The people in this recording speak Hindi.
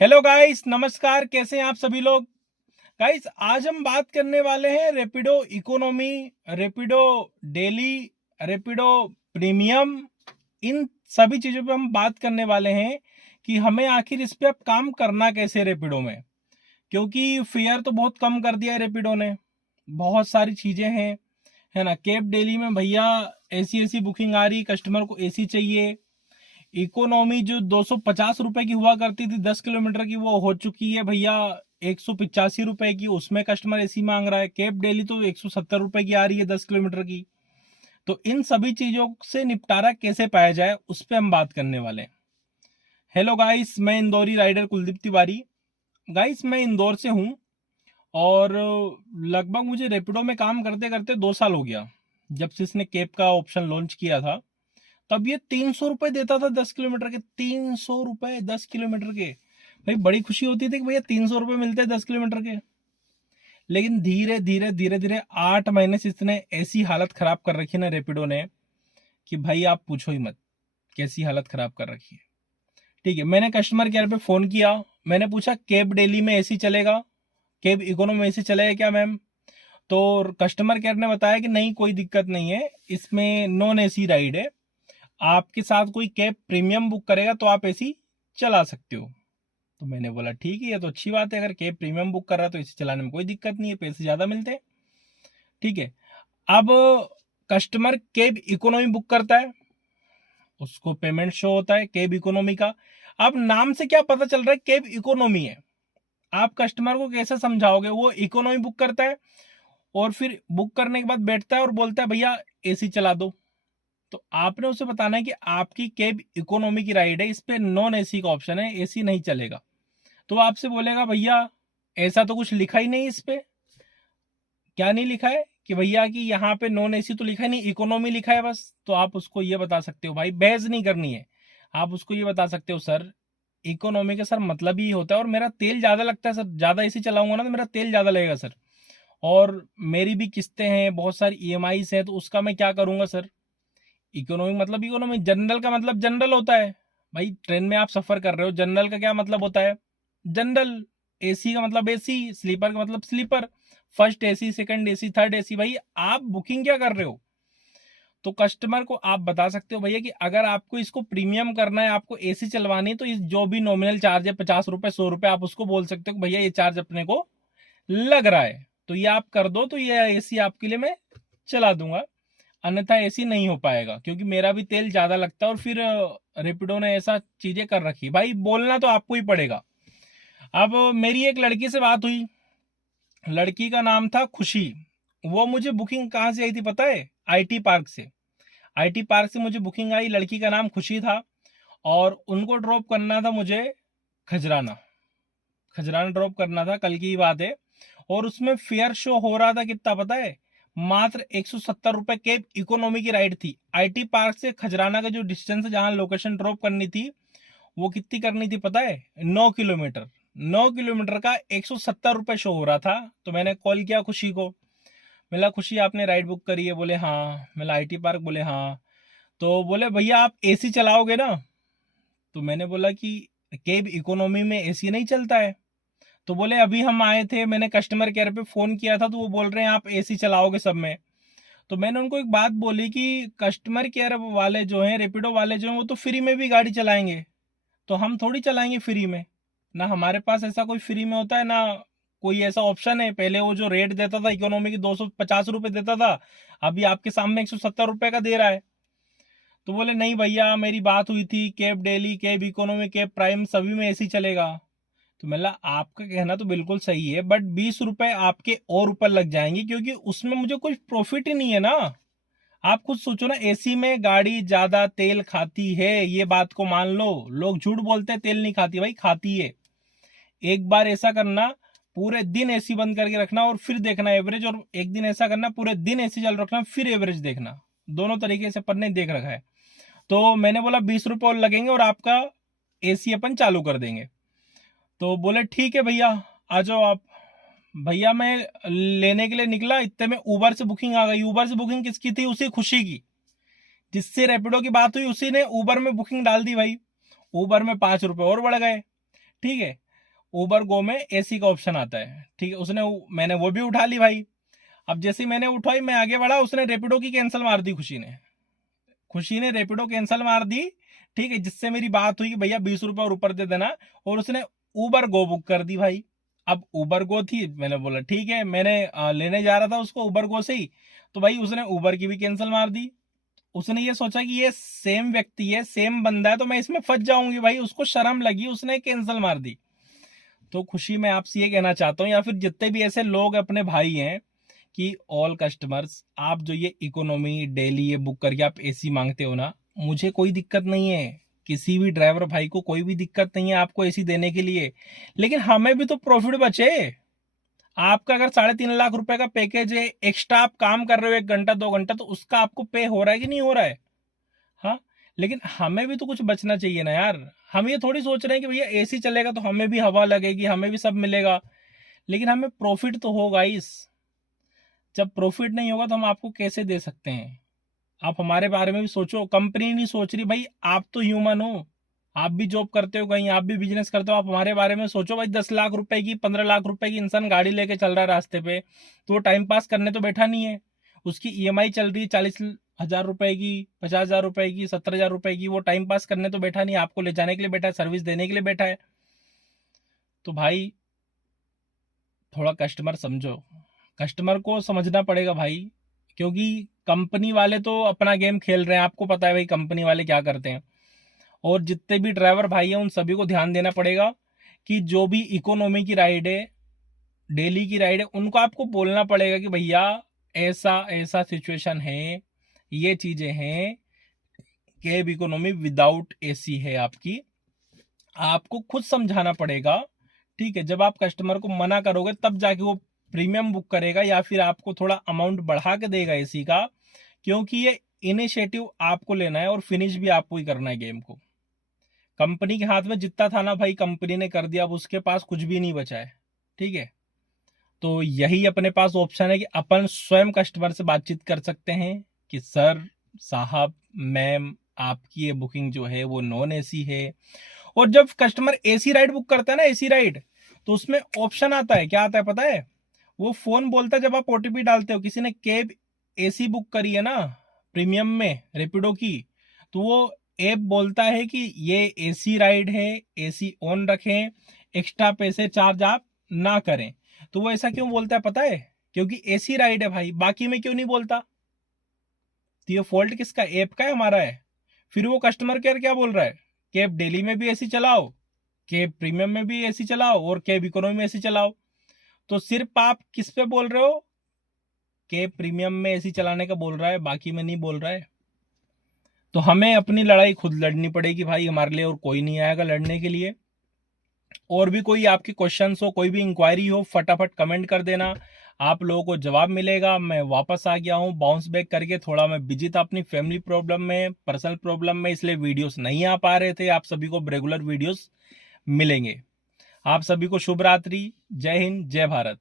हेलो गाइस, नमस्कार। कैसे हैं आप सभी लोग? गाइस, आज हम बात करने वाले हैं Rapido economy, Rapido daily, Rapido premium. इन सभी चीज़ों पे हम बात करने वाले हैं कि हमें आखिर इस पे अब काम करना कैसे रैपिडो में, क्योंकि फेयर तो बहुत कम कर दिया है रैपिडो ने। बहुत सारी चीज़ें हैं, है ना। कैब डेली में भैया ऐसी ऐसी बुकिंग आ रही, कस्टमर को एसी चाहिए। इकोनॉमी जो 250 रुपए की हुआ करती थी 10 किलोमीटर की, वो हो चुकी है भैया 185 रुपए की। उसमें कस्टमर एसी मांग रहा है। कैब डेली तो 170 रुपए की आ रही है 10 किलोमीटर की। तो इन सभी चीजों से निपटारा कैसे पाया जाए, उस पर हम बात करने वाले हैं। हेलो गाइस, मैं इंदौरी राइडर कुलदीप तिवारी। गाइस, मैं इंदौर से हूँ और लगभग मुझे रैपिडो में काम करते करते 2 साल हो गया। जब से इसने कैब का ऑप्शन लॉन्च किया था, तब ये 300 रुपए देता था 10 किलोमीटर के। 300 रुपए 10 किलोमीटर के। भाई बड़ी खुशी होती थी कि भैया 300 रुपए मिलते हैं 10 किलोमीटर के। लेकिन धीरे धीरे धीरे धीरे 8 महीने से इसने ऐसी हालत खराब कर रखी ना रैपिडो ने, कि भाई आप पूछो ही मत कैसी हालत खराब कर रखी है। ठीक है, मैंने कस्टमर केयर पे फोन किया। मैंने पूछा कैब डेली में एसी चलेगा, कैब इकोनॉमी में एसी चलेगा क्या मैम? तो कस्टमर केयर ने बताया कि नहीं, कोई दिक्कत नहीं है, इसमें नॉन एसी राइड है। आपके साथ कोई कैब प्रीमियम बुक करेगा तो आप एसी चला सकते हो। तो मैंने बोला ठीक है, ये तो अच्छी बात है। अगर कैब प्रीमियम बुक कर रहा है तो एसी चलाने में कोई दिक्कत नहीं है, पैसे ज्यादा मिलते हैं। ठीक है। अब कस्टमर कैब इकोनॉमी बुक करता है, उसको पेमेंट शो होता है कैब इकोनॉमी का। अब नाम से क्या पता चल रहा है कैब इकोनॉमी है? आप कस्टमर को कैसे समझाओगे? वो इकोनॉमी बुक करता है और फिर बुक करने के बाद बैठता है और बोलता है भैया एसी चला दो। तो आपने उसे बताना है कि आपकी कैब इकोनॉमी की राइड है, इस पे नॉन एसी का ऑप्शन है, एसी नहीं चलेगा। तो वो आपसे बोलेगा भैया ऐसा तो कुछ लिखा ही नहीं इस पे। क्या नहीं लिखा है? कि भैया कि यहाँ पे नॉन एसी तो लिखा ही नहीं, इकोनॉमी लिखा है बस। तो आप उसको ये बता सकते हो, भाई बहस नहीं करनी है। आप उसको ये बता सकते हो, सर इकोनॉमी का सर मतलब ही होता है, और मेरा तेल ज्यादा लगता है सर, ज्यादा एसी चलाऊंगा ना तो मेरा तेल ज्यादा लगेगा सर, और मेरी भी किस्तें हैं, बहुत सारी ईएमआईस हैं, तो उसका मैं क्या करूंगा सर। इकोनॉमी मतलब इकोनॉमी, जनरल का मतलब जनरल होता है। भाई ट्रेन में आप सफर कर रहे हो, जनरल का क्या मतलब होता है? जनरल। एसी का मतलब एसी, स्लीपर का मतलब sleeper. First AC, second AC, third AC. भाई आप बुकिंग क्या कर रहे हो? तो कस्टमर को आप बता सकते हो भैया कि अगर आपको इसको प्रीमियम करना है, आपको एसी चलवानी है, तो इस जो भी नॉमिनल चार्ज है 50 रुपए 100 रुपए, आप उसको बोल सकते हो कि भैया ये चार्ज अपने को लग रहा है, तो ये आप कर दो, तो ये एसी आपके लिए मैं चला दूंगा। अन्यथा एसी नहीं हो पाएगा, क्योंकि मेरा भी तेल ज्यादा लगता है। और फिर रेपिडो ने ऐसा चीजें कर रखी, भाई बोलना तो आपको ही पड़ेगा। अब मेरी एक लड़की से बात हुई, लड़की का नाम था खुशी। वो मुझे बुकिंग कहाँ से आई थी पता है? आईटी पार्क से। आईटी पार्क से मुझे बुकिंग आई, लड़की का नाम खुशी था, और उनको ड्रॉप करना था मुझे खजराना। खजराना ड्रॉप करना था, कल की ही बात है। और उसमें फेयर शो हो रहा था कितना पता है? मात्र 170 रुपए कैब इकोनॉमी की राइड थी। आईटी पार्क से खजराना का जो डिस्टेंस है, जहां लोकेशन ड्रॉप करनी थी, वो कितनी करनी थी पता है? 9 किलोमीटर। 9 किलोमीटर का 170 रुपए शो हो रहा था। तो मैंने कॉल किया खुशी को। बोला खुशी आपने राइड बुक करी है? बोले हाँ। मैं आईटी पार्क? बोले हाँ। तो बोले भैया आप एसी चलाओगे ना? तो मैंने बोला कि कैब इकोनॉमी में एसी नहीं चलता है। तो बोले अभी हम आए थे, मैंने कस्टमर केयर पे फोन किया था, तो वो बोल रहे हैं आप एसी चलाओगे सब में। तो मैंने उनको एक बात बोली कि कस्टमर केयर वाले जो हैं, रेपिडो वाले जो हैं, वो तो फ्री में भी गाड़ी चलाएंगे, तो हम थोड़ी चलाएंगे फ्री में। ना हमारे पास ऐसा कोई फ्री में होता है, ना कोई ऐसा ऑप्शन है। पहले वो जो रेट देता था इकोनॉमी की 250 रुपए देता था, अभी आपके सामने 170 रुपए का दे रहा है। तो बोले नहीं भैया, मेरी बात हुई थी, cab daily, cab economy, cab prime सभी में एसी चलेगा। तो मतलब आपका कहना तो बिल्कुल सही है, बट 20 रुपए आपके और ऊपर लग जाएंगे, क्योंकि उसमें मुझे कुछ प्रॉफिट ही नहीं है ना। आप खुद सोचो ना, एसी में गाड़ी ज्यादा तेल खाती है, ये बात को मान लो। लोग झूठ बोलते हैं तेल नहीं खाती, भाई खाती है। एक बार ऐसा करना, पूरे दिन एसी बंद करके रखना और फिर देखना एवरेज, और एक दिन ऐसा करना पूरे दिन एसी चालू रखना फिर एवरेज देखना। दोनों तरीके से पन्ने देख रखा है। तो मैंने बोला 20 रुपए और लगेंगे और आपका एसी अपन चालू कर देंगे। तो बोले ठीक है भैया, आ जाओ आप। भैया मैं लेने के लिए निकला, इतने में उबर से बुकिंग आ गई। उबर से बुकिंग किसकी थी? उसी खुशी की, जिससे रैपिडो की बात हुई, उसी ने उबर में बुकिंग डाल दी भाई। उबर में 5 रुपए और बढ़ गए। ठीक है। उबर गो में एसी का ऑप्शन आता है, ठीक है। मैंने वो भी उठा ली भाई। अब जैसे ही मैंने उठाई, मैं आगे बढ़ा, उसने रेपिडो की कैंसिल मार दी। खुशी ने रेपिडो कैंसिल मार दी, ठीक है। जिससे मेरी बात हुई कि भैया 20 रुपए और ऊपर दे देना, और उसने उबर गो बुक कर दी भाई। अब उबर गो थी, मैंने बोला ठीक है, मैंने लेने जा रहा था उसको उबर गो से ही, तो भाई उसने उबर की भी कैंसिल मार दी। उसने ये सोचा कि ये सेम व्यक्ति है, सेम बंदा है, तो मैं इसमें फंस जाऊंगी भाई। उसको शर्म लगी, उसने कैंसिल मार दी। तो खुशी, मैं आपसे ये कहना चाहता हूँ, या फिर जितने भी ऐसे लोग अपने भाई हैं, कि ऑल कस्टमर्स, आप जो ये इकोनॉमी डेली ये बुक करके आप एसी मांगते हो ना, मुझे कोई दिक्कत नहीं है, किसी भी ड्राइवर भाई को कोई भी दिक्कत नहीं है आपको एसी देने के लिए, लेकिन हमें भी तो प्रॉफिट बचे। आपका अगर 3.5 लाख रुपए का पैकेज है, एक्स्ट्रा आप काम कर रहे हो 1 घंटा 2 घंटा, तो उसका आपको पे हो रहा है कि नहीं हो रहा है? हाँ, लेकिन हमें भी तो कुछ बचना चाहिए ना यार। हम ये थोड़ी सोच रहे हैं कि भैया एसी चलेगा तो हमें भी हवा लगेगी, हमें भी सब मिलेगा, लेकिन हमें प्रॉफिट तो होगा। इस जब प्रॉफिट नहीं होगा तो हम आपको कैसे दे सकते हैं? आप हमारे बारे में भी सोचो। कंपनी नहीं सोच रही भाई, आप तो ह्यूमन हो, आप भी जॉब करते हो कहीं, आप भी बिजनेस करते हो, आप हमारे बारे में सोचो भाई। 10 लाख रुपए की 15 लाख रुपए की इंसान गाड़ी लेके चल रहा है रास्ते पे, तो वो टाइम पास करने तो बैठा नहीं है। उसकी ईएमआई चल रही है 40,000 रुपए की, 50,000 रुपए की, 70,000 रुपए की, वो टाइम पास करने तो बैठा नहीं, आपको ले जाने के लिए बैठा है, सर्विस देने के लिए बैठा है। तो भाई थोड़ा कस्टमर समझो, कस्टमर को समझना पड़ेगा भाई, क्योंकि कंपनी वाले तो अपना गेम खेल रहे हैं। आपको पता है भाई कंपनी वाले क्या करते हैं। और जितने भी ड्राइवर भाई हैं उन सभी को ध्यान देना पड़ेगा कि जो भी इकोनॉमी की राइड है, डेली की राइड है, उनको आपको बोलना पड़ेगा कि भैया ऐसा ऐसा सिचुएशन है, ये चीजें हैं, कैब इकोनॉमी विदाउट एसी है आपकी। आपको खुद समझाना पड़ेगा, ठीक है। जब आप कस्टमर को मना करोगे तब जाके वो प्रीमियम बुक करेगा, या फिर आपको थोड़ा अमाउंट बढ़ा के देगा एसी का, क्योंकि ये इनिशिएटिव आपको लेना है और फिनिश भी आपको ही करना है गेम को। कंपनी के हाथ में जितना था ना भाई, कंपनी ने कर दिया, अब उसके पास कुछ भी नहीं बचा है, ठीक है। तो यही अपने पास ऑप्शन है कि अपन स्वयं कस्टमर से बातचीत कर सकते हैं कि सर, साहब, मैम, आपकी ये बुकिंग जो है वो नॉन एसी है। और जब कस्टमर एसी राइड बुक करता है ना, एसी राइड, तो उसमें ऑप्शन आता है, क्या आता है पता है? वो फोन बोलता है, जब आप ओटीपी डालते हो, किसी ने कैब एसी बुक करी है ना प्रीमियम में रेपिडो की, तो वो ऐप बोलता है कि ये एसी राइड है, एसी ऑन रखें, एक्स्ट्रा पैसे चार्ज आप ना करें। तो वो ऐसा क्यों बोलता है पता है? क्योंकि एसी राइड है भाई, बाकी में क्यों नहीं बोलता? तो ये फॉल्ट किसका? ऐप का है, हमारा है। फिर वो कस्टमर केयर क्या बोल रहा है? कैब डेली में भी एसी चलाओ, कैब प्रीमियम में भी एसी चलाओ, और कैब इकोनॉमी में एसी चलाओ। तो सिर्फ आप किस पे बोल रहे हो? कैब प्रीमियम में एसी चलाने का बोल रहा है, बाकी में नहीं बोल रहा है। तो हमें अपनी लड़ाई खुद लड़नी पड़ेगी भाई, हमारे लिए और कोई नहीं आएगा लड़ने के लिए। और भी कोई आपके क्वेश्चंस हो, कोई भी इंक्वायरी हो, फटाफट कमेंट कर देना, आप लोगों को जवाब मिलेगा। मैं वापस आ गया हूँ बाउंस बैक करके, थोड़ा मैं बिजी था अपनी फैमिली प्रॉब्लम में, पर्सनल प्रॉब्लम में, इसलिए वीडियोस नहीं आ पा रहे थे। आप सभी को रेगुलर वीडियोस मिलेंगे। आप सभी को शुभ रात्रि, जय हिंद, जय भारत।